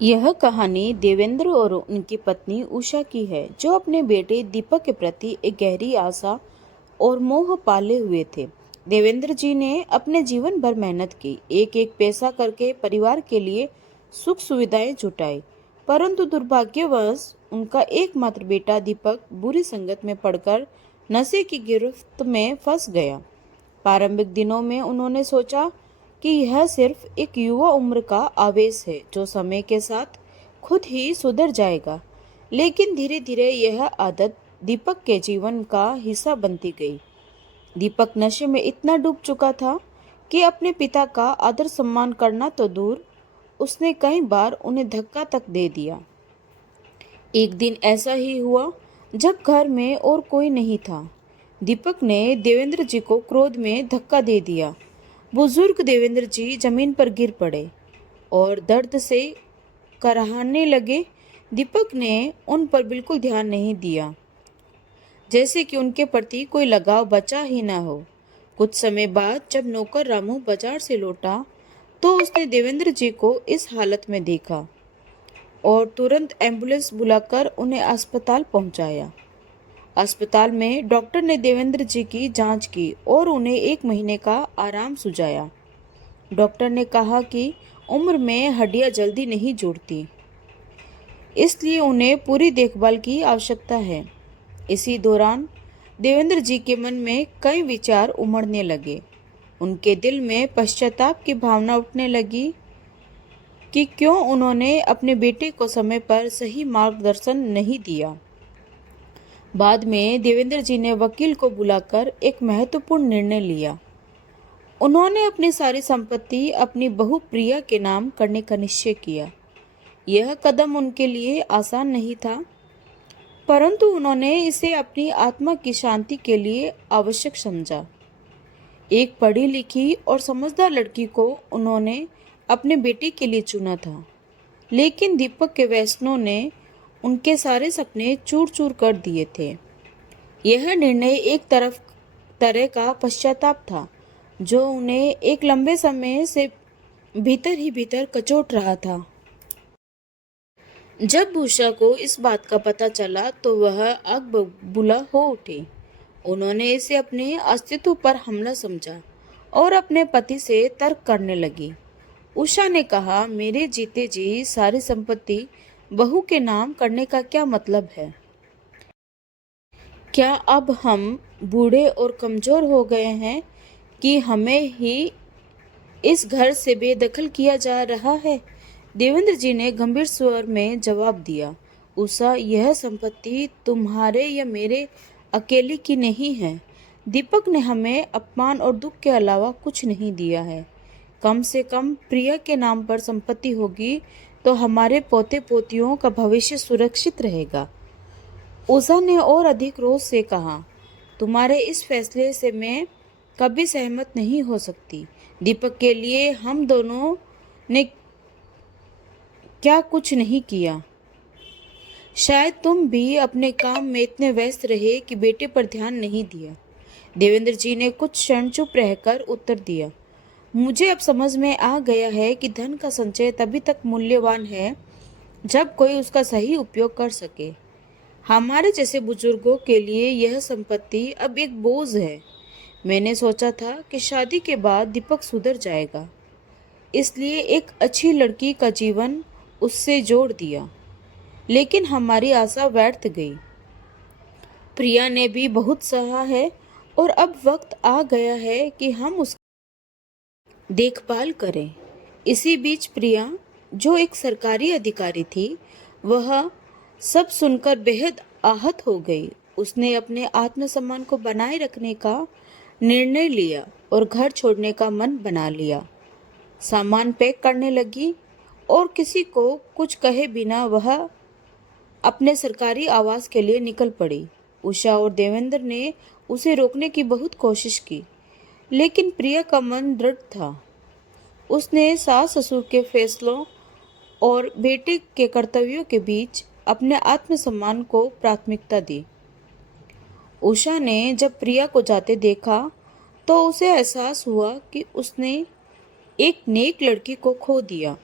यह कहानी देवेंद्र और उनकी पत्नी उषा की है, जो अपने बेटे दीपक के प्रति एक गहरी आशा और मोह पाले हुए थे। देवेंद्र जी ने अपने जीवन भर मेहनत की, एक एक पैसा करके परिवार के लिए सुख सुविधाएं जुटाई, परंतु दुर्भाग्यवश उनका एकमात्र बेटा दीपक बुरी संगत में पड़कर नशे की गिरफ्त में फंस गया। प्रारंभिक दिनों में उन्होंने सोचा कि यह सिर्फ एक युवा उम्र का आवेश है जो समय के साथ खुद ही सुधर जाएगा। लेकिन धीरे धीरे यह आदत दीपक के जीवन का हिस्सा बनती गई। दीपक नशे में इतना डूब चुका था कि अपने पिता का आदर सम्मान करना तो दूर, उसने कई बार उन्हें धक्का तक दे दिया। एक दिन ऐसा ही हुआ जब घर में और कोई नहीं था। दीपक ने देवेंद्र जी को क्रोध में धक्का दे दिया। बुजुर्ग देवेंद्र जी जमीन पर गिर पड़े और दर्द से कराहने लगे। दीपक ने उन पर बिल्कुल ध्यान नहीं दिया, जैसे कि उनके प्रति कोई लगाव बचा ही न हो। कुछ समय बाद जब नौकर रामू बाजार से लौटा तो उसने देवेंद्र जी को इस हालत में देखा और तुरंत एम्बुलेंस बुलाकर उन्हें अस्पताल पहुंचाया। अस्पताल में डॉक्टर ने देवेंद्र जी की जांच की और उन्हें 1 महीने का आराम सुझाया। डॉक्टर ने कहा कि उम्र में हड्डियां जल्दी नहीं जुड़ती, इसलिए उन्हें पूरी देखभाल की आवश्यकता है। इसी दौरान देवेंद्र जी के मन में कई विचार उमड़ने लगे। उनके दिल में पश्चाताप की भावना उठने लगी कि क्यों उन्होंने अपने बेटे को समय पर सही मार्गदर्शन नहीं दिया। बाद में देवेंद्र जी ने वकील को बुलाकर एक महत्वपूर्ण निर्णय लिया। उन्होंने अपनी सारी संपत्ति अपनी बहू प्रिया के नाम करने का निश्चय किया। यह कदम उनके लिए आसान नहीं था, परंतु उन्होंने इसे अपनी आत्मा की शांति के लिए आवश्यक समझा। एक पढ़ी लिखी और समझदार लड़की को उन्होंने अपने बेटे के लिए चुना था, लेकिन दीपक के व्यसनों ने उनके सारे सपने चूर चूर कर दिए थे। यह निर्णय एक तरह का पश्चाताप था, जो उन्हें एक लंबे समय से भीतर ही भीतर कचोट रहा था। जब उषा को इस बात का पता चला तो वह आग बबूला हो उठी। उन्होंने इसे अपने अस्तित्व पर हमला समझा और अपने पति से तर्क करने लगी। उषा ने कहा, मेरे जीते जी सारी संपत्ति बहू के नाम करने का क्या मतलब है? क्या अब हम बूढ़े और कमजोर हो गए हैं कि हमें ही इस घर से बेदखल किया जा रहा है? देवेंद्र जी ने गंभीर स्वर में जवाब दिया, उषा, यह संपत्ति तुम्हारे या मेरे अकेले की नहीं है। दीपक ने हमें अपमान और दुख के अलावा कुछ नहीं दिया है। कम से कम प्रिया के नाम पर संपत्ति होगी तो हमारे पोते पोतियों का भविष्य सुरक्षित रहेगा। उषा ने और अधिक रोष से कहा, तुम्हारे इस फैसले से मैं कभी सहमत नहीं हो सकती। दीपक के लिए हम दोनों ने क्या कुछ नहीं किया। शायद तुम भी अपने काम में इतने व्यस्त रहे कि बेटे पर ध्यान नहीं दिया। देवेंद्र जी ने कुछ क्षण चुप रहकर उत्तर दिया, मुझे अब समझ में आ गया है कि धन का संचय तभी तक मूल्यवान है जब कोई उसका सही उपयोग कर सके। हमारे जैसे बुजुर्गों के लिए यह संपत्ति अब एक बोझ है। मैंने सोचा था कि शादी के बाद दीपक सुधर जाएगा, इसलिए एक अच्छी लड़की का जीवन उससे जोड़ दिया, लेकिन हमारी आशा व्यर्थ गई। प्रिया ने भी बहुत सहा है और अब वक्त आ गया है कि हम उसकी देखभाल करें। इसी बीच प्रिया, जो एक सरकारी अधिकारी थी, वह सब सुनकर बेहद आहत हो गई। उसने अपने आत्मसम्मान को बनाए रखने का निर्णय लिया और घर छोड़ने का मन बना लिया। सामान पैक करने लगी और किसी को कुछ कहे बिना वह अपने सरकारी आवास के लिए निकल पड़ी। उषा और देवेंद्र ने उसे रोकने की बहुत कोशिश की, लेकिन प्रिया का मन दृढ़ था। उसने सास ससुर के फैसलों और बेटे के कर्तव्यों के बीच अपने आत्मसम्मान को प्राथमिकता दी। उषा ने जब प्रिया को जाते देखा तो उसे एहसास हुआ कि उसने एक नेक लड़की को खो दिया।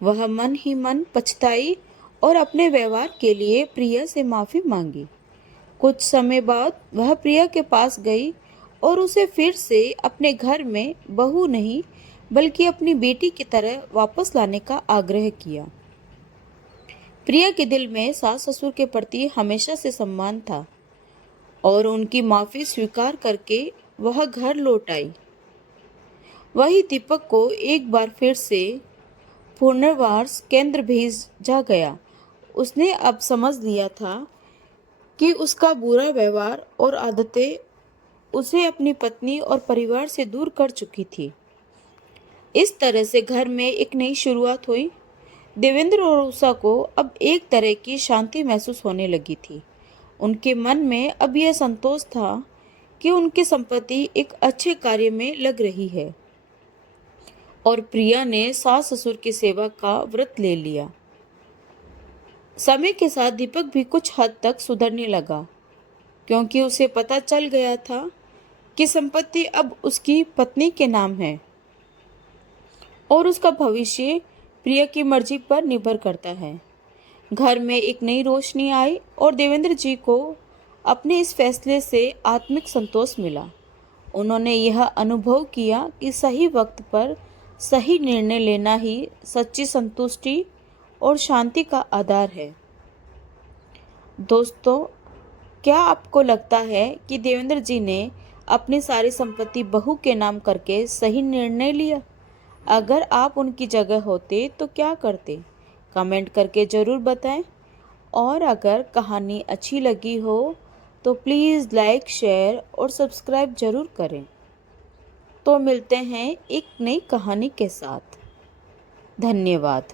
वह मन ही मन पछताई और अपने व्यवहार के लिए प्रिया से माफ़ी मांगी। कुछ समय बाद वह प्रिया के पास गई और उसे फिर से अपने घर में बहू नहीं बल्कि अपनी बेटी की तरह वापस लाने का आग्रह किया। प्रिया के दिल में सास ससुर के प्रति हमेशा से सम्मान था और उनकी माफ़ी स्वीकार करके वह घर लौट आई। वही दीपक को एक बार फिर से पुनर्वास केंद्र भेजा गया। उसने अब समझ लिया था कि उसका बुरा व्यवहार और आदतें उसे अपनी पत्नी और परिवार से दूर कर चुकी थी। इस तरह से घर में एक नई शुरुआत हुई। देवेंद्र और उषा को अब एक तरह की शांति महसूस होने लगी थी। उनके मन में अब यह संतोष था कि उनकी संपत्ति एक अच्छे कार्य में लग रही है और प्रिया ने सास ससुर की सेवा का व्रत ले लिया। समय के साथ दीपक भी कुछ हद तक सुधरने लगा क्योंकि उसे पता चल गया था कि संपत्ति अब उसकी पत्नी के नाम है और उसका भविष्य प्रिया की मर्जी पर निर्भर करता है। घर में एक नई रोशनी आई और देवेंद्र जी को अपने इस फैसले से आत्मिक संतोष मिला। उन्होंने यह अनुभव किया कि सही वक्त पर सही निर्णय लेना ही सच्ची संतुष्टि और शांति का आधार है। दोस्तों, क्या आपको लगता है कि देवेंद्र जी ने अपनी सारी संपत्ति बहू के नाम करके सही निर्णय लिया? अगर आप उनकी जगह होते तो क्या करते? कमेंट करके ज़रूर बताएं। और अगर कहानी अच्छी लगी हो तो प्लीज़ लाइक, शेयर और सब्सक्राइब ज़रूर करें। तो मिलते हैं एक नई कहानी के साथ। धन्यवाद।